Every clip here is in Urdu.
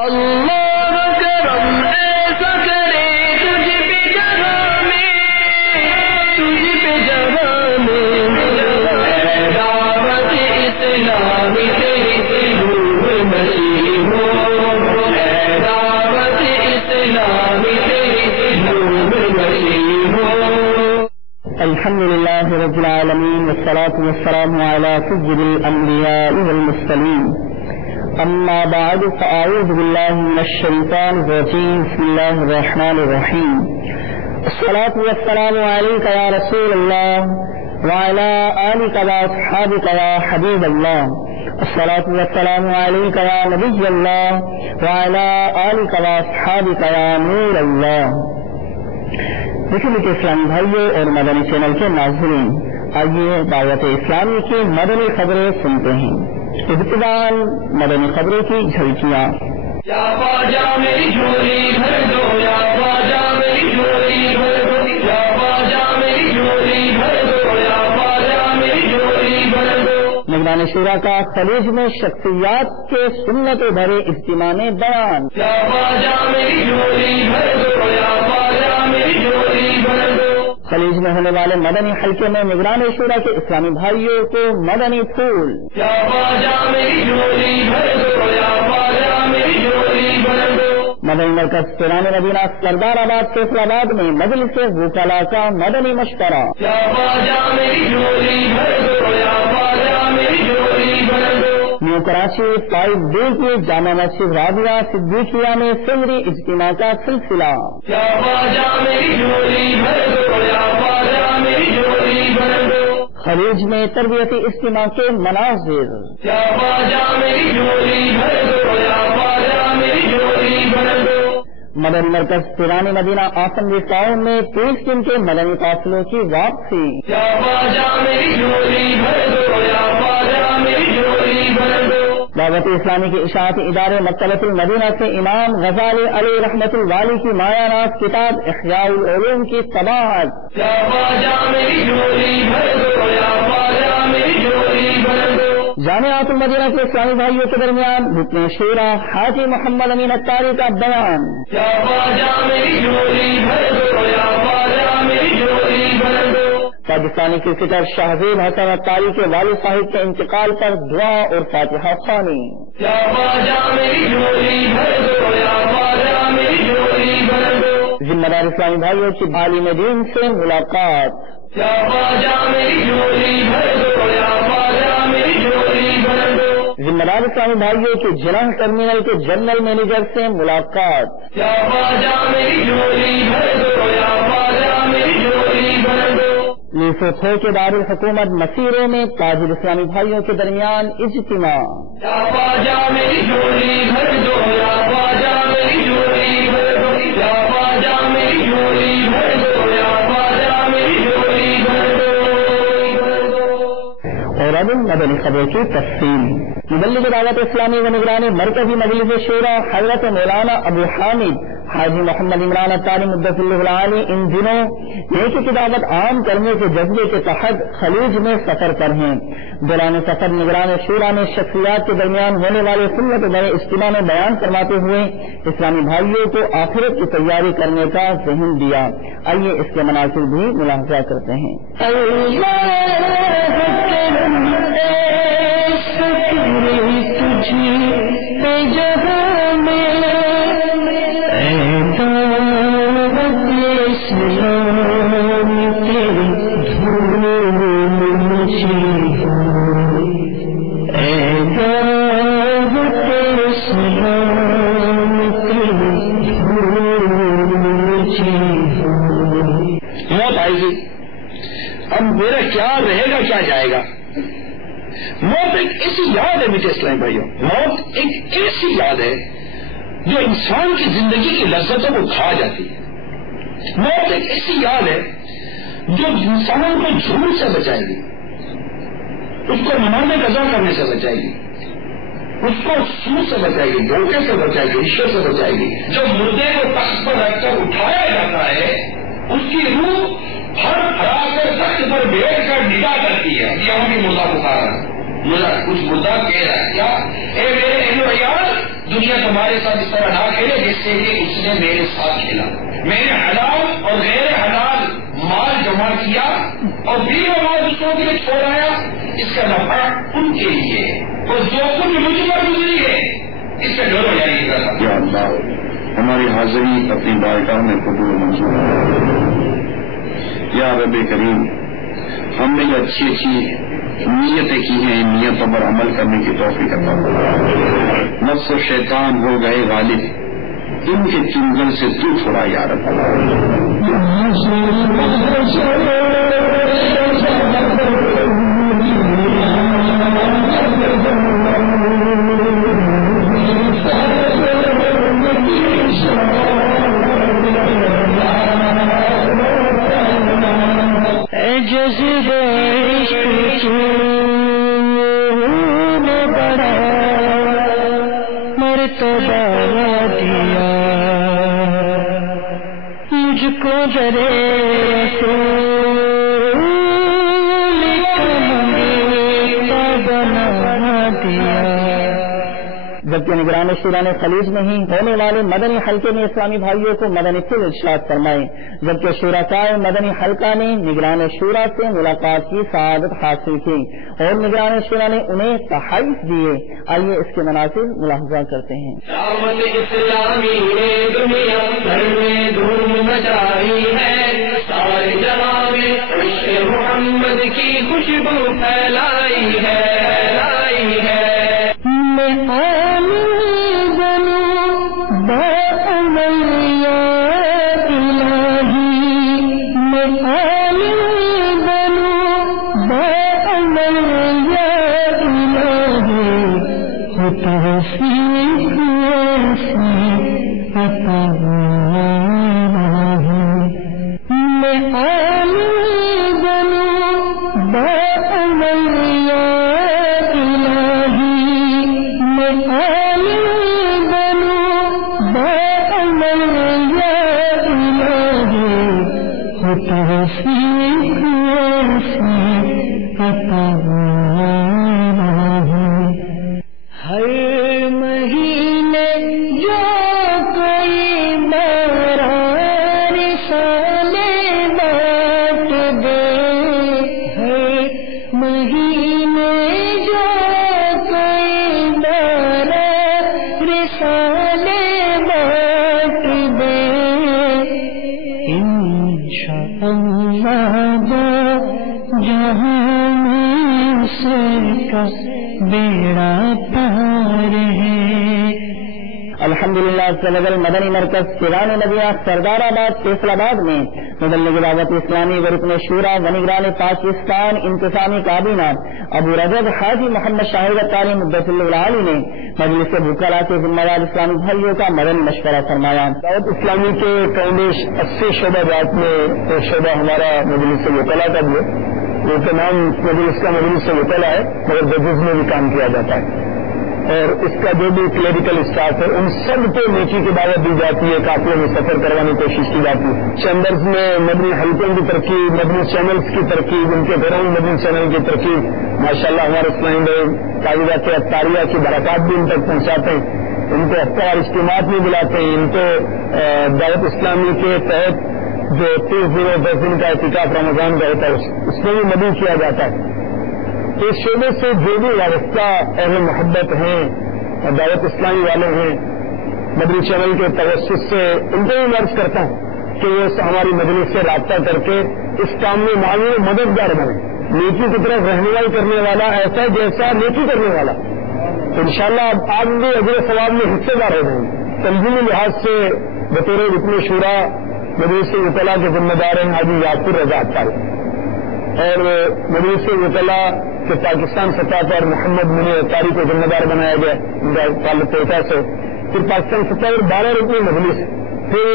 اللہ کرم ایسا کرے تجھ پہ جہاں میں، تجھ پہ جہاں میں، دعوت اسلامی تیری نور مسیح ہو، دعوت اسلامی تیری نور مسیح ہو۔ الحمد للہ رب العالمین والصلاة والسلام علی سید الانبیاء والمرسلین، اما بعد فاعوذ باللہ من الشیطان الرجیم، بسم اللہ الرحمن الرحیم، الصلاة والسلام علیک یا رسول اللہ وعلی آلک واصحابک یا حبیب اللہ، الصلاة والسلام علیک یا نبی اللہ وعلی آلک واصحابک یا نور اللہ۔ دیکھیں میٹھے اسلامی بھائیوں اور مدنی چینل کے ناظرین، آئیے دعوت اسلامی کی مدنی خبریں سنتے ہیں۔ ابتداءً مدنی خبروں کی جھلکیاں۔ یا خواجہ میری جھولی بھر دو، یا خواجہ میری جھولی بھر دو، یا خواجہ میری جھولی بھر دو، یا خواجہ میری جھولی بھر دو۔ نگران شورا کا خلیج میں شخصیات کے سنت بھرے اجتماع میں بیان۔ یا خواجہ میری جھولی بھر دو، یا خواجہ میری جھولی بھر دو۔ خلیج میں ہونے والے مدنی حلقے میں نگران شورا کے اسلامی بھائیوں کو مدنی پھول۔ یا خواجہ میری جھولی بھر دو، یا خواجہ میری جھولی بھر دو۔ مدنی مرکز پیران مدینہ سردار آباد فیصل آباد میں مجلس وکلاء کا مدنی مشورہ۔ یا خواجہ میری جھولی بھر دو، یا خواجہ میری جھولی بھر دو۔ نیو کراچی 5B کی جامع مسجد رابعہ صدیقیہ میں سحری اجتماع کا سلسلہ۔ یا خواجہ میری جھولی بھر دو، یا خواجہ میری جھولی بھر دو۔ خلیج میں تربیتی اجتماع کے مناظر۔ یا خواجہ میری جھولی بھر دو، یا خواجہ میری جھولی بھر دو۔ مدنی مرکز پیران مدینہ آسمبلی ٹاؤن میں 30 دن کے مدنی قافلوں کی واپسی۔ یا خواجہ میری جھولی بھر دو، یا خواجہ میری جھولی بھر دو۔ دعوت اسلامی کے اشاعتی ادارے مکتبۃ المدینہ سے امام غزالی علیہ رحمۃ الوالی کی مایہ ناز کتاب احیاء العلوم کی طباعت۔ یا خواجہ میری جھولی بھر دو، یا خواجہ میری جھولی بھر دو۔ جامعۃ المدینہ کے اسلامی بھائیوں کے درمیان رکن شورا حاجی محمد امین اتاری کا بیان۔ یا خواجہ میری جھولی بھر دو، یا خواجہ میری جھولی بھر دو۔ پاکستانی کرکٹر شہزیب حسن اتاری کے والد صاحب کے انتقال پر دعا اور فاتحہ خوانی۔ یا خواجہ میری جھولی بھر دو، یا خواجہ میری جھولی بھر دو۔ ذمہ دار اسلامی بھائیوں کی عالم دین سے ملاقات۔ یا خواجہ میری جھولی بھر دو، یا خواجہ میری جھولی بھر دو۔ ذمہ دار اسلامی بھائیوں کے جناح ٹرمینل کے جنرل مینیجر سے ملاقات۔ یا خواجہ میری جھولی بھر دو، یا خواجہ میری جھولی بھر دو۔ لیسوتھو کے دارالحکومت مسیروں میں تاجر اسلامی بھائیوں کے درمیان اجتماع۔ یا خواجہ میری جھولی بھر دو، یا خواجہ میری جھولی بھر دو، یا خواجہ میری جھولی بھر دو، یا خواجہ میری جھولی بھر دو۔ اور اب مدنی خبروں کی تفصیل۔ مبلغ دعوت اسلامی و نگران مرکزی مجلس شورا حضرت مولانا ابو حامد حاجی محمد عمران اتاری مدث اللہ العالی ان دنوں نیکی کی دعوت عام کرنے کے جذبے کے تحت خلیج میں سفر پر ہیں۔ دوران سفر نگران شورا نے شخصیات کے درمیان ہونے والے سنت بڑے اجتماع میں بیان فرماتے ہوئے اسلامی بھائیوں کو آخرت کی تیاری کرنے کا ذہن دیا۔ آئیے اس کے مناظر بھی ملاحظہ کرتے ہیں۔ موت آئے گی، اب میرا کیا رہے گا کیا جائے گا۔ موت ایک ایسی یاد ہے میٹھے اسلامی بھائیوں، موت ایک ایسی یاد ہے جو انسان کی زندگی کی لذتوں کو کھا جاتی ہے۔ موت ایک ایسی یاد ہے جو انسان کو جھوٹ سے بچائے گی، اس کو منانے قضا کرنے سے بچائے گی، اس کو سود سے بچائے گی، دھوکے سے بچائے گی، رشوت سے بچائے گی۔ جو مردے کو تخت پر رکھ کر اٹھایا جاتا ہے اس کی روح ہر ہرا کر تخت پر بیٹھ کر نگاہ کرتی ہے، یہاں بھی مردہ پکارا، کچھ مردہ کہہ رہا ہے کیا؟ اے میرے اہل و عیال، دنیا تمہارے ساتھ اس طرح نہ کھیلے جس سے کہ اس نے میرے ساتھ کھیلا. میں نے حلال اور غیر حلال مال جمع کیا اور بھی مال دوسروں کے لیے چھوڑایا، اس کا نفع ان کے لیے اور جو کچھ مجھ پر گزری ہے اس سے ڈر ہو جائے گا. یا اللہ ہماری حاضری اپنی بارگاہ میں قبول منظور. یا رب کریم ہم نے یہ اچھی اچھی نیتیں کی ہیں، ان نیتوں پر عمل کرنے کی توفیق عطا فرما. نفس و شیطان ہو گئے غالب، ان کے چنگل سے تو چھوڑا یا رب. بڑا مرتبہ دیا مجھ کو درے بنا دیا. جبکہ نگران شورا نے خلیج میں ہی ہونے والے مدنی حلقے میں اسلامی بھائیوں کو مدنی پھول ارشاد فرمائے، جبکہ شرکائے مدنی حلقہ نے نگران شورا سے ملاقات کی سعادت حاصل کی اور نگران شورا نے انہیں تحائف دیے. آئیے اس کے مناظر ملاحظہ کرتے ہیں. دعوت اسلامی نے دنیا بھر میں دھوم مچائی ہے، سارے جہاں میں عشق محمد کی خوشبو پھیلائی ہے. الحمدللہ مدنی مرکز سیران نبیہ سردار آباد فیصل آباد میں مبلغ دعوت اسلامی ورکن شورا و نگران پاکستان انتظامی کابینہ ابو رجب حاجی محمد شاہد تعلیم مدت اللہ علی نے مجلس وکلاء کے ذمہ دار اسلامی بھائیوں کا مدنی مشورہ فرمایا. دعوت اسلامی کے کونیش 80 شعبہ جات میں ایک شعبہ ہمارا مجلس وکلاء کا بھی ہے. یہ تمام مجلس کا مجلس وکلاء ہے مگر ججز میں بھی کام کیا جاتا ہے اور اس کا جو بھی کلیریکل اسٹاف ہے ان سب کو نیکی کی دعوت دی جاتی ہے. قافلے میں سفر کروانے کی کوشش کی جاتی ہے. چیمبرز میں مدنی حلقوں کی ترکیب، مدنی چینلز کی ترکیب، ان کے گھروں میں مدنی چینل کی ترکیب. ماشاءاللہ ہمارے اسلامی بھائی تعلیمات اطاریہ کی برکات بھی ان تک پہنچاتے ہیں. ان کو افطار اجتماعات میں بلاتے ہیں. ان کو دعوت اسلامی کے تحت جو 30 دن اور 10 دن کا اعتکاف رمضان کا ہوتا ہے اس میں بھی مدعو کیا جاتا ہے. اس شعبے سے جو بھی وابستہ اہل محبت ہیں دعوت اسلامی والے ہیں مدنی چینل کے توسط سے ان کو بھی مرض کرتا ہوں کہ وہ ہماری مجلس سے رابطہ کر کے اس کام میں معاون مددگار بنے. نیکی کی طرف رہنمائی کرنے والا ایسا جیسا نیکی کرنے والا. تو انشاءاللہ آپ بھی اجر ثواب میں حصے دار ہو جائیں گے. تنظیمی لحاظ سے بطور رکن شورا مجلس وکلاء کے ذمہ دار ہیں حاجی یاسر رضا اطاری اور مجلس وکلاء کہ پاکستان سطح پر محمد منیر اطاری کو ذمہ دار بنایا گیا ان کا تعلق کوئٹہ سے. پھر پاکستان سطح پر 12 رکنی مجلس، پھر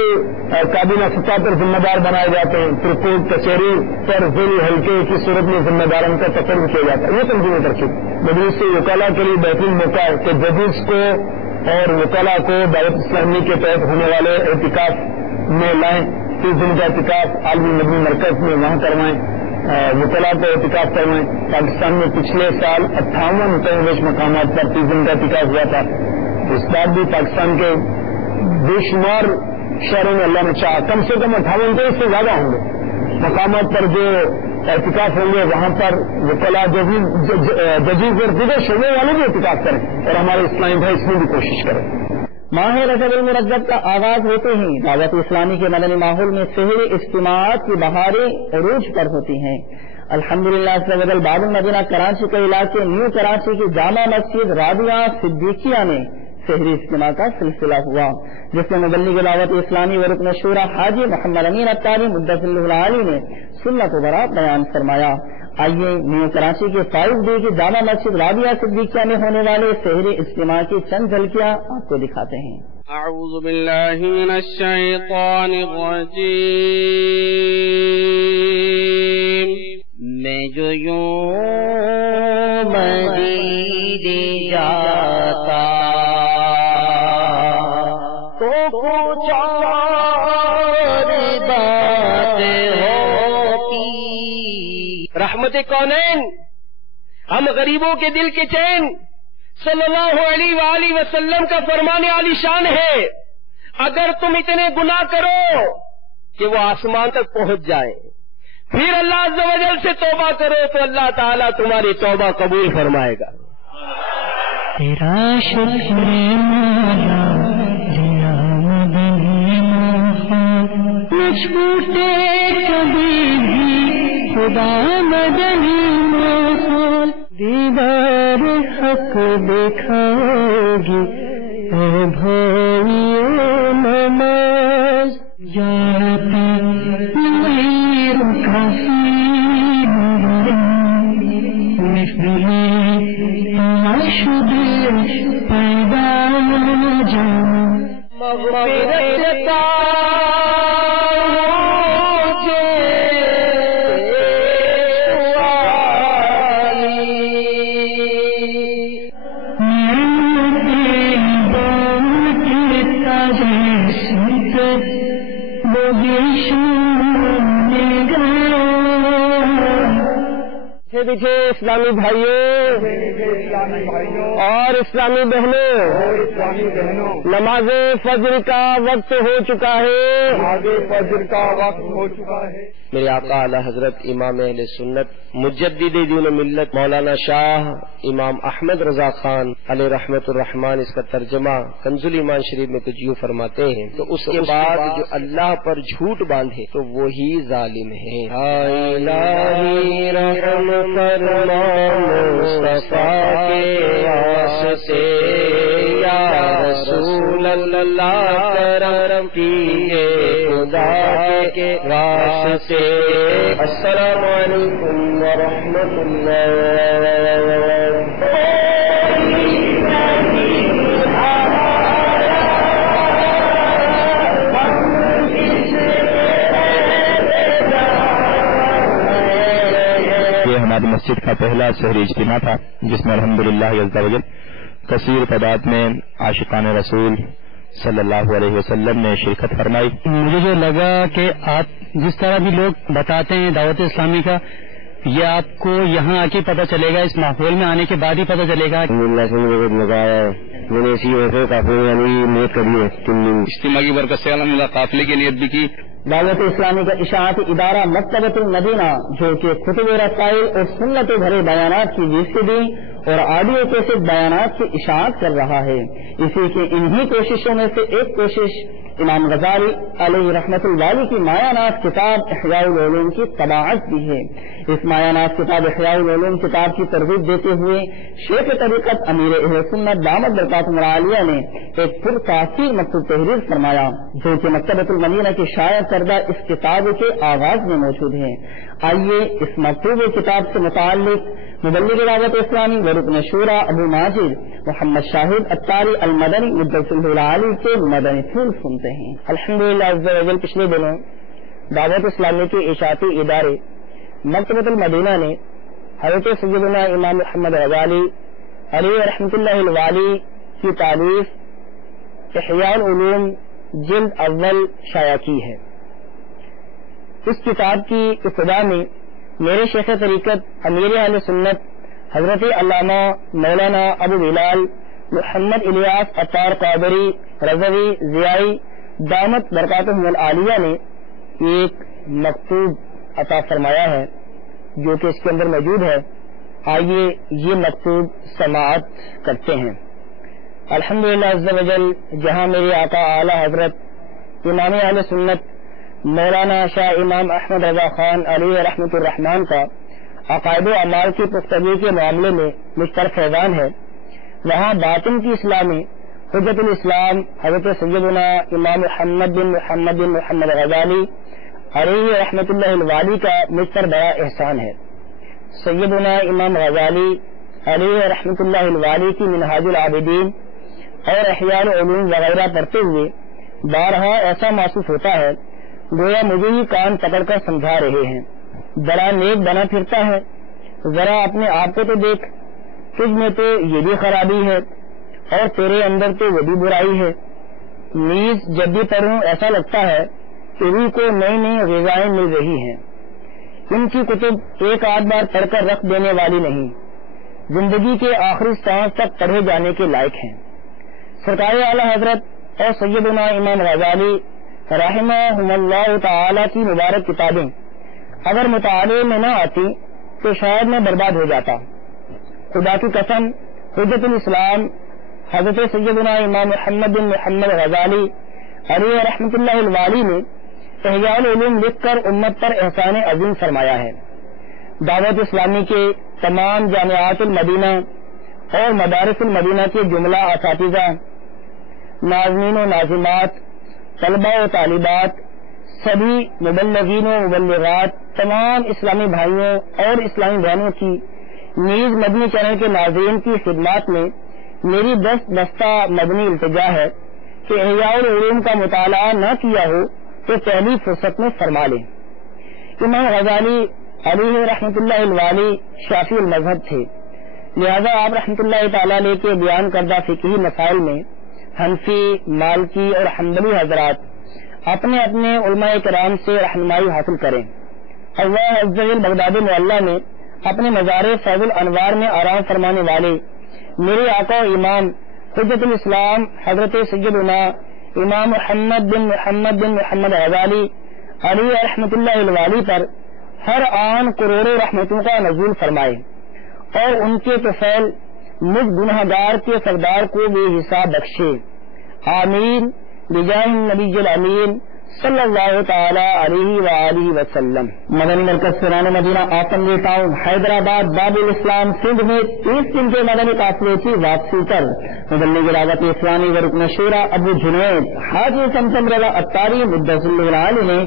کابینہ سطح پر ذمہ دار بنائے جاتے ہیں. پھر کوٹ کچہری پر ذیلی حلقے کی صورت میں ذمہ داروں کا تقرر کیا جاتا ہے. یہ تنظیمی ترکیب مجلس وکلاء کے لیے بہترین موقع ہے کہ ججز کو اور وکلاء کو دعوت اسلامی کے تحت ہونے والے اعتکاف میں لائیں. 30 دن کا اعتکاف عالمی مدنی مرکز میں وہاں کروائیں. وکلاء کو اعتکاف کروائیں. پاکستان میں پچھلے سال 58 مقامات پر 30 دن کا اعتکاف ہوا تھا. اس بات بھی پاکستان کے بے شمار شہروں میں اللہ نے چاہا کم سے کم 58 سے اس سے زیادہ ہوں گے مقامات پر جو اعتکاف ہوں گے، وہاں پر وکلا ججیز اور دیگر شعبے والے بھی اعتکاف کریں اور ہمارے اسلامی بھائی اس میں بھی کوشش کریں۔ ماہ رجب المرجب کا آغاز ہوتے ہی دعوت اسلامی کے مدنی ماحول میں سحری اجتماعات کی بہاریں عروج پر ہوتی ہیں۔ الحمدللہ باب المدینہ کراچی کے علاقے نیو کراچی کی جامع مسجد رابعہ صدیقیہ میں سحری اجتماع کا سلسلہ ہوا، جس میں مبلغ دعوت اسلامی و رکن شورا حاجی محمد امین اتاری مدثر اللہ العالی نے سنت و برا بیان فرمایا۔ آئیے نیو کراچی کے 5D کی جامع مسجد رابعہ صدیقیہ میں ہونے والے سحری اجتماع کی چند جھلکیاں آپ کو دکھاتے ہیں۔ اعوذ باللہ من الشیطان الرجیم، میں جو یوں مدینے جاتا تو کچھ اور بات ہوتی۔ رحمت کونین، ہم غریبوں کے دل کے چین، صلی اللہ علیہ وآلہ وسلم کا فرمان عالی شان ہے، اگر تم اتنے گناہ کرو کہ وہ آسمان تک پہنچ جائے، پھر اللہ عز و جل سے توبہ کرو تو اللہ تعالیٰ تمہاری توبہ قبول فرمائے گا۔ تیرا شکر مولا جیا مدنی نہ چھوٹے کبھی بھی خدا مدنی ماحول، دیدار حق دکھاؤگی اے بھائیو نماز، جاتی نہیں رکھا شد پیدا جان مغفرت کا پیچھے اسلامی بھائیوں اور اسلامی بہنوں، نماز فجر کا وقت ہو چکا ہے۔ میرے آقا اعلی حضرت امام اہل سنت مجدد دین و ملت مولانا شاہ امام احمد رضا خان علیہ رحمت الرحمان اس کا ترجمہ کنز الایمان شریف میں کچھ یوں فرماتے ہیں، تو اس کے بعد جو اللہ پر جھوٹ باندھے تو وہی ظالم ہے۔ الہی رحم فرما مصطفیٰ کے واسطے، یا رسول اللہ کرم کیجئے خدا کے واسطے۔ السلام علیکم ورحمۃ اللہ۔ یہ ہماری مسجد کا پہلا سحری اجتماع تھا، جس میں الحمدللہ عز و جل کثیر تعداد میں عاشقان رسول صلی اللہ علیہ وسلم نے شرکت فرمائی۔ مجھے جو لگا کہ آپ جس طرح بھی لوگ بتاتے ہیں دعوت اسلامی کا، یہ آپ کو یہاں آ کے پتہ چلے گا، اس ماحول میں آنے کے بعد ہی پتہ چلے گا۔ اللہ سے مجھے مزہ آیا ہے، میں نے اسی وجہ سے کافی نیت کری ہے، اجتماع کی برکت سے الحمدللہ قافلے کی نیت بھی کی۔ دعوت اسلامی کا اشاعتی ادارہ مکتبۃ المدینہ، جو کہ خطب رسائل اور سنت بھرے بیانات کی ویسیڈی اور آڈیو کیسٹ بیانات کی اشاعت کر رہا ہے۔ اسی کی انہی کوششوں میں سے ایک کوشش امام غزالی علیہ رحمت اللہ کی مایہ ناز کتاب احیاء العلوم کی طباعت بھی ہے۔ اس مایہ ناز کتاب احیاء العلوم کتاب کی ترغیب دیتے ہوئے شیخ طریقت امیر اہل سنت دامت برکاتہم العالیہ نے ایک پرتاثیر مکتوب تحریر فرمایا، جو کہ مکتبۃ المدینہ کی شائع کردہ اس کتاب کے آغاز میں موجود ہے۔ آئیے اس مکتوب کتاب سے متعلق مبلغ دعوت اسلامی و رکن شورا ابو ماجد محمد شاہد اتاری المدنی مدثر اللہ العالی کے مدنی پھول سنتے ہیں۔ الحمدللہ عز و جل پچھلے دنوں دعوت اسلامی کے اشاعتی ادارے مکتبۃ المدینہ نے حضرت سیدنا امام محمد غزالی علیہ رحمت اللہ الوالی کی تالیف احیاء العلوم جلد اول شائع کی ہے۔ اس کتاب کی ابتدا میں میرے شیخ طریقت امیر اہل سنت حضرت علامہ مولانا ابو بلال محمد الیاس عطار قادری رضوی ضیائی دامت برکاتہم العالیہ نے ایک مکتوب عطا فرمایا ہے جو کہ اس کے اندر موجود ہے. آئیے یہ مکتوب سماعت کرتے ہیں. الحمدللہ عز و جل، جہاں میرے آقا اعلی حضرت امام اہل سنت مولانا شاہ امام احمد رضا خان علیہ رحمۃ الرحمان کا عقائد و اعمال کی پختگی کے معاملے میں مجھ پر فیضان ہے، وہاں باطن کی اصلاح میں حجت الاسلام حضرت سیدنا امام محمد بن محمد غزالی علیہ رحمۃ اللہ الوالی کا مجھ پر بڑا احسان ہے. سیدنا امام غزالی علیہ رحمۃ اللہ الوالی کی منہاج العابدین اور احیاء العلوم وغیرہ پڑھتے ہوئے بارہا ایسا محسوس ہوتا ہے گویا مجھے ہی کان پکڑ کر سمجھا رہے ہیں. بڑا نیک بنا پھرتا ہے، ذرا اپنے آپ کو تو دیکھ، تجھ میں تو یہ بھی خرابی ہے اور تیرے اندر تو وہ بھی برائی ہے. نیز جب بھی پڑھوں ایسا لگتا ہے کہ روح کو نئی نئی غذائیں مل رہی ہیں. ان کی کتب ایک آدھ بار پڑھ کر رکھ دینے والی نہیں، زندگی کے آخری سانس تک پڑھے جانے کے لائق ہیں. سرکار اعلی حضرت اور سیدنا امام غزالی رحمہ اللہ تعالی کی مبارک کتابیں اگر مطالعے میں نہ آتی تو شاید میں برباد ہو جاتا. خدا کی قسم، حجت الاسلام حضرت سیدنا امام محمد بن محمد غزالی علیہ رحمۃ اللہ الوالی نے احیاء العلوم لکھ کر امت پر احسان عظیم فرمایا ہے. دعوت اسلامی کے تمام جامعات المدینہ اور مدارس المدینہ کے جملہ اساتذہ، ناظمین و ناظمات، طلبہ و طالبات، سبھی مبلغین و مبلغات، تمام اسلامی بھائیوں اور اسلامی بہنوں کی، نیز مدنی چینل کے ناظرین کی خدمات میں میری دستہ مدنی التجا ہے کہ احیاء العلوم کا مطالعہ نہ کیا ہو تو پہلی فرصت میں فرما لیں. امام غزالی علیہ رحمۃ اللہ الوالی شافعی المذہب تھے، لہذا آپ رحمۃ اللہ تعالی علیہ کے بیان کردہ فقہی مسائل میں حنفی، مالکی اور حنبلی حضرات اپنے اپنے علماء کرام سے رہنمائی حاصل کریں. اللہ عز و جل بغداد معلیٰ میں اپنے مزار فیض الانوار میں آرام فرمانے والے میرے آقا و امام حجت الاسلام حضرت سیدنا امام محمد بن محمد غزالی علیہ رحمۃ اللہ الوالی پر ہر آن کروڑوں رحمتوں کا نزول فرمائے اور ان کے طفیل مجھ گناہ گار کے سردار کو بے حساب بخشے. آمین بجاہ النبی الامین صلی اللہ تعالی علیہ وآلہ وسلم. مدنی مرکز سران مدینہ آسمبلی ٹاؤن حیدرآباد باب الاسلام سندھ میں 30 دن کے مدنی قافلے کی واپسی پر مبلغ دعوت اسلامی و رکن شورا ابو جنید حاجی سمسم رضا عطاری مدثر اللہ علیہ نے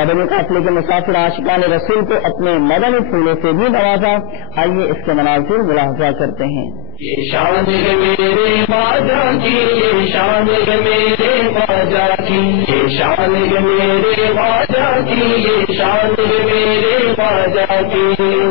مدنی قافلے کے مسافر عاشقان رسول کو اپنے مدنی پھولوں سے بھی نوازا. آئیے اس کے مناظر ملاحظہ کرتے ہیں. یہ شان ہے میرے خواجہ کی، یہ شان ہے میرے خواجہ کی، یہ شان ہے میرے خواجہ کی، یہ شان ہے میرے خواجہ کی،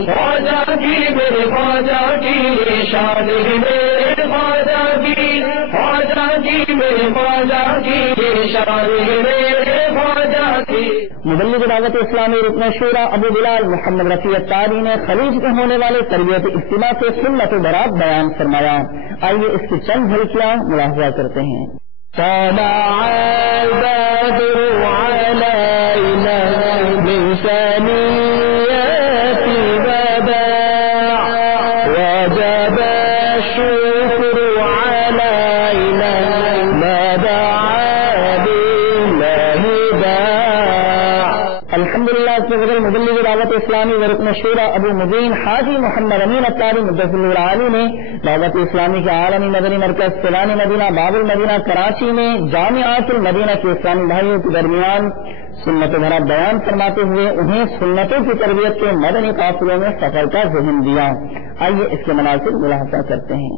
خواجہ کی میرے خواجہ کی، یہ شان ہے میرے خواجہ کی، خواجہ کی میرے خواجہ کی، یہ شان ہے میرے خواجہ کی. مبلغ دعوت اسلامی رکن شورا ابو بلال محمد رفیع الطاری نے خلیج میں ہونے والے تربیت اجتماع سے سنت و برات بیان فرمایا. آئیے اس کی چند جھلکیاں ملاحظہ کرتے ہیں. طلع البدر علينا من ثنيات الوداع وجب الشكر علينا ما دعا بالله داع. الحمدللہ اس کے بغیر مبلغ دعوت اسلامی و رکن شورا ابو مبین حاجی محمد امین الطاری مدثر اللہ علیہ نے دعوت اسلامی کے عالمی مدنی مرکز سران مدینہ باب المدینہ کراچی میں جامعات المدینہ کے اسلامی بھائیوں کے درمیان سنت بھرا بیان فرماتے ہوئے انہیں سنتوں کی تربیت کے مدنی قافلوں میں سفر کا ذہن دیا. آئیے اس کے مناظر ملاحظہ کرتے ہیں.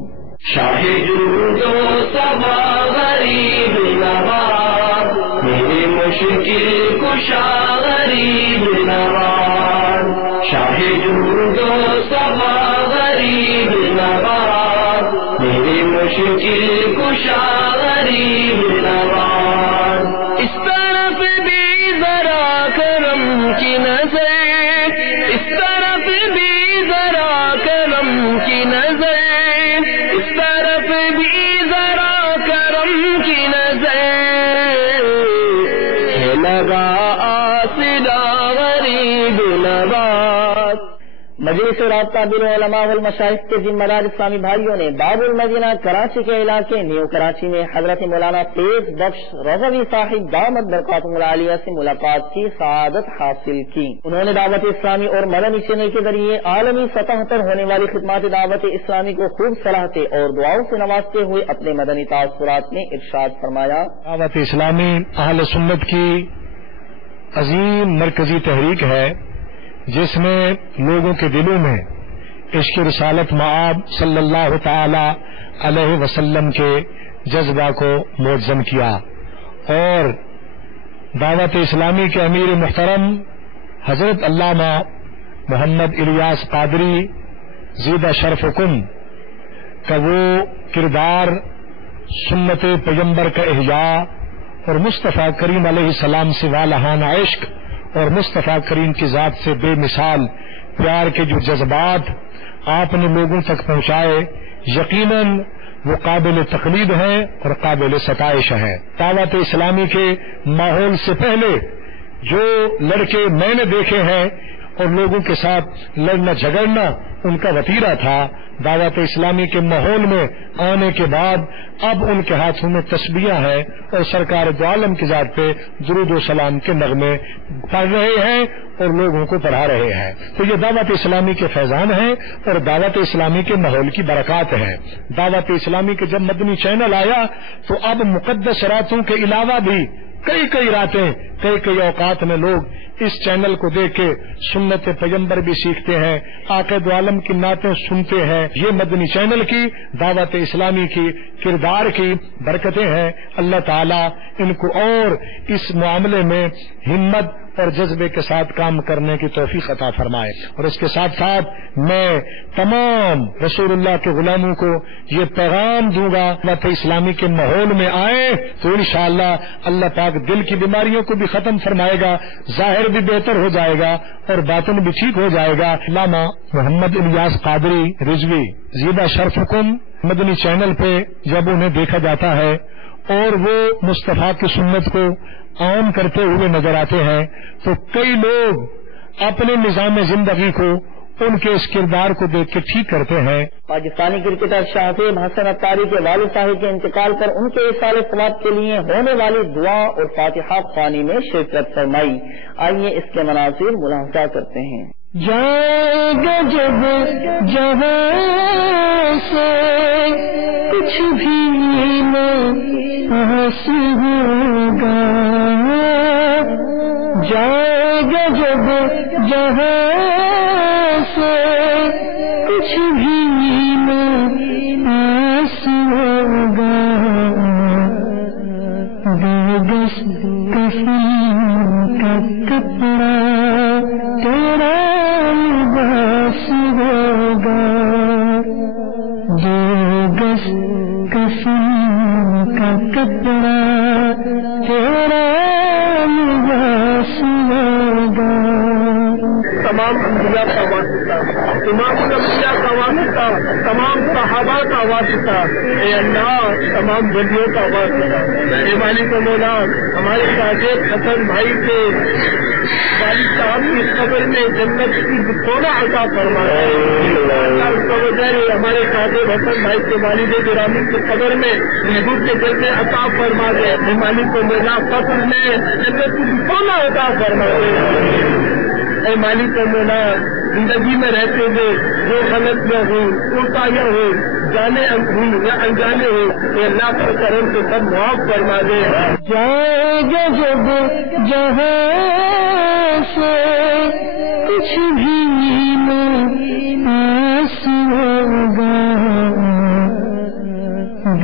شاہ جود و صبا غریب نواز، میرے مشکل کشا غریب نواز، شاہ جود و صبا غریب نواز، میرے مشکل کشا غریب نواز. اس طرف بھی ذرا کرم کی نظر، اس طرف بھی ذرا کرم کی نظر، اس طرف بھی لگا آسنا غریب نواز. مجلس رابطہ بالعلماء والمشائخ کے ذمہ دار اسلامی بھائیوں نے باب المدینہ کراچی کے علاقے نیو کراچی میں حضرت مولانا فیض بخش رضوی صاحب دامت برکاتہم العالیہ سے ملاقات کی سعادت حاصل کی. انہوں نے دعوت اسلامی اور مدنی چینل کے ذریعے عالمی سطح پر ہونے والی خدمات دعوت اسلامی کو خوب صلاحتے اور دعاؤں سے نوازتے ہوئے اپنے مدنی تاثرات میں ارشاد فرمایا. دعوت اسلامی اہل سنت کی عظیم مرکزی تحریک ہے جس نے لوگوں کے دلوں میں عشق رسالت مآب صلی اللہ تعالی علیہ وسلم کے جذبہ کو معظم کیا اور دعوت اسلامی کے امیر محترم حضرت علامہ محمد الیاس قادری زیدہ شرفکم کا وہ کردار سنت پیغمبر کا احیاء اور مصطفیٰ کریم علیہ السلام سے والہانہ عشق اور مصطفیٰ کریم کی ذات سے بے مثال پیار کے جو جذبات آپ نے لوگوں تک پہنچائے یقیناً وہ قابل تقلید ہیں اور قابل ستائش ہیں. دعوت اسلامی کے ماحول سے پہلے جو لڑکے میں نے دیکھے ہیں اور لوگوں کے ساتھ لڑنا جھگڑنا ان کا وتیرہ تھا، دعوت اسلامی کے ماحول میں آنے کے بعد اب ان کے ہاتھوں میں تسبیحاں ہیں اور سرکار دو عالم کی ذات پہ درود و سلام کے نغمے پڑھ رہے ہیں اور لوگوں کو پڑھا رہے ہیں. تو یہ دعوت اسلامی کے فیضان ہیں اور دعوت اسلامی کے ماحول کی برکات ہیں. دعوت اسلامی کے جب مدنی چینل آیا تو اب مقدس راتوں کے علاوہ بھی کئی راتیں کئی اوقات میں لوگ اس چینل کو دیکھ کے سنت پیغمبر بھی سیکھتے ہیں، آقا دو عالم کی نعتیں سنتے ہیں. یہ مدنی چینل کی دعوت اسلامی کی کردار کی برکتیں ہیں. اللہ تعالیٰ ان کو اور اس معاملے میں ہمت اور جذبے کے ساتھ کام کرنے کی توفیق عطا فرمائے. اور اس کے ساتھ ساتھ میں تمام رسول اللہ کے غلاموں کو یہ پیغام دوں گا دعوت اسلامی کے ماحول میں آئے تو انشاءاللہ اللہ پاک دل کی بیماریوں کو بھی ختم فرمائے گا، ظاہر بھی بہتر ہو جائے گا اور باطن بھی ٹھیک ہو جائے گا. علامہ محمد الیاس قادری رضوی زیدہ شرفکم مدنی چینل پہ جب انہیں دیکھا جاتا ہے اور وہ مصطفیٰ کی سنت کو عام کرتے ہوئے نظر آتے ہیں تو کئی لوگ اپنے نظام زندگی کو ان کے اس کردار کو دیکھ کے ٹھیک کرتے ہیں. پاکستانی کرکٹر شاہزیب حسن اتاری کے والد صاحب کے انتقال پر ان کے اصال ثواب کے لیے ہونے والی دعا اور فاتحہ خوانی میں شرکت فرمائی. آئیے اس کے مناظر ملاحظہ کرتے ہیں. جائے گا جب جہاں سے کچھ بھی نہ حاصل ہوگا، جائے گا جب جہاں سے کچھ بھی نہ حاصل ہوگا، بس کفن کا کپڑا تیرا لباس ہوگا، دو گز کفن کا کپڑا تیرا لباس ہوگا. تمام انبیاء کا واسطہ، امام الانبیاء کا واسطہ، تمام صحابہ کا واسطہ، اے اللہ تمام ولیوں کا واسطہ، اے مالک و مولا ہمارے شاہزیب حسن بھائی کے والد صاحب کی قبر میں جنت کی سونا عطا فرمائے. ہمارے شاہزیب حسن بھائی کے والد گرامی کی قبر میں محبوب کے جلدے عطا فرما دے. اے مالک و مولا قبر میں جنت کی سونا عطا فرمائے. اے مالک و مولا زندگی میں رہتے ہوئے جو غلط نہ ہو، کوتاہیاں ہو، جانے ہوں یا انجانے ہو، اے اللہ پر کرم سے سب معاف فرما دے. جائے گا جب جہاں سے کچھ بھی نہ حاصل ہوگا،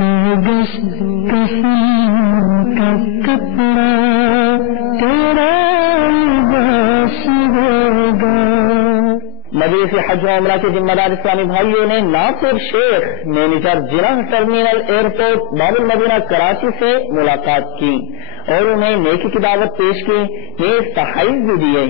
دو گز کفن کا کپڑا تیرا لباس ہوگا. مجلس حج و عمرہ کے ذمہ دار اسلامی بھائیوں نے ناصر شیخ مینیجر جناح ٹرمینل ایئرپورٹ باب المدینہ کراچی سے ملاقات کی اور انہیں نیکی کی دعوت پیش کی. یہ تحائف بھی دیے.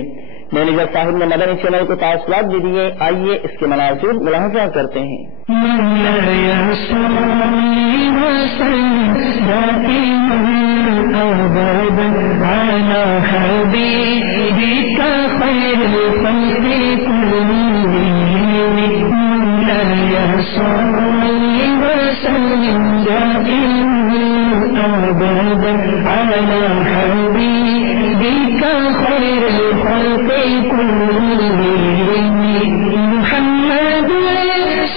مینیجر صاحب نے مدنی چینل کو تاثرات بھی دیے. آئیے اس کے مناظر ملاحظہ کرتے ہیں. مولا یا صلی اللہ علیہ وسلم أبدا على حبيبك خير الخلق كلهم مولاي صل وسلم دائما أبدا على حبيبك خير الخلق كلهم محمد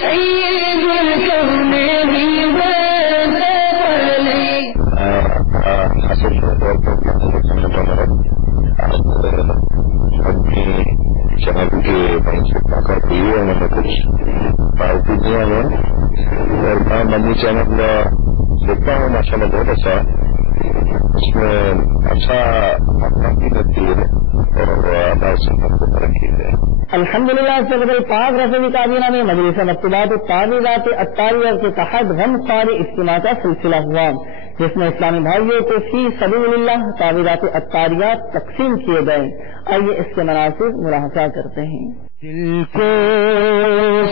سيد الكونين والثقلين. حسب اپنی چینل کے منصوبہ کرتی ہے انہوں نے کچھ پارٹی دیا ہے اور میں منی چینل دیکھتا ہوں ماشاء اللہ بہت اچھا اس میں اچھا مقامی لگتی ہے اور ہمارے سنت کو ترقی ہے. الحمدللہ صدر الپاک رسول کابینہ میں مجلس مکتوبات التعویذات الطاریہ کے تحت غم خوار اجتماع کا سلسلہ ہوا جس میں اسلامی بھائیوں کو فی سبیل اللہ تعویذات الطاریات تقسیم کیے گئے. آئیے اس کے مناسب ملاحظہ کرتے ہیں. دل کو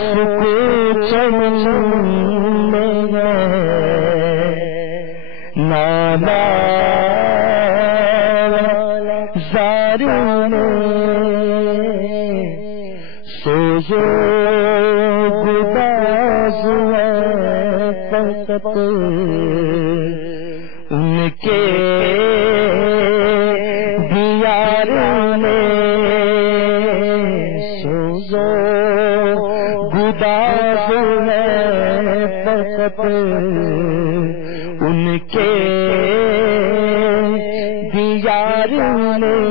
سکون نالا زاروں سوزو گداز فقط ان کے دیار میں سوزو گداز فقط ان کے دیار میں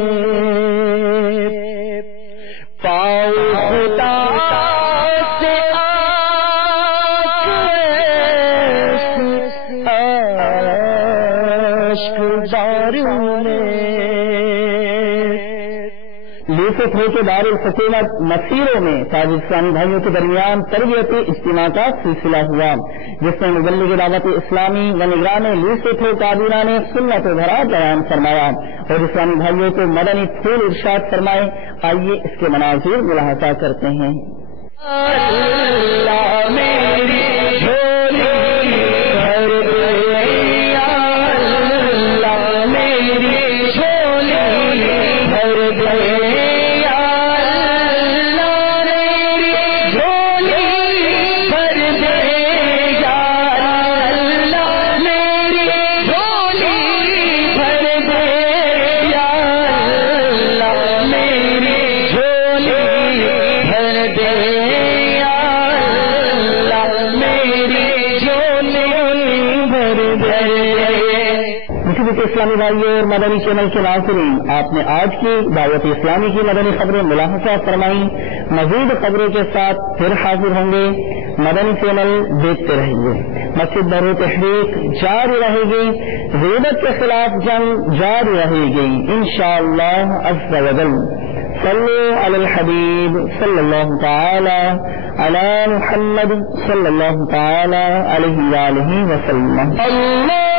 پاؤ خدا سے لیفٹ ہو کے دارالحکومت مسیروں میں تاج اسلامی بھائیوں کے درمیان تربیتی اجتماع کا سلسلہ ہوا جس میں مبلغ دعوت اسلامی و نگران لیفٹ ہو کابینہ نے سنت و بھرا بیان فرمایا اور اسلامی بھائیوں کو مدنی پھول ارشاد فرمائے. آئیے اس کے مناظر ملاحظہ کرتے ہیں. اللہ میری جھولی بھر دے یا اللہ میری جھولی بھر دے یا اللہ میری جھولی بھر دے یا اللہ میری جھولی بھر دے یا اللہ میری جھولی بھر دے یا اللہ میری جھولی بھر دے. مجھے اسلامی بھائیوں اور مدنی چینل کے ناظرین، آپ نے آج کی دعوت اسلامی کی مدنی خبریں ملاحظہ فرمائی. مزید خبروں کے ساتھ پھر حاضر ہوں گے. مدنی چینل دیکھتے رہیں گے. مسجد در تحریک جاری رہے گی. غیبت کے خلاف جنگ جاری رہے گی انشاءاللہ عز و جل. صلو علی الحبیب صلی اللہ تعالی علی محمد صلی اللہ تعالی علیہ وآلہ وسلم. اللہ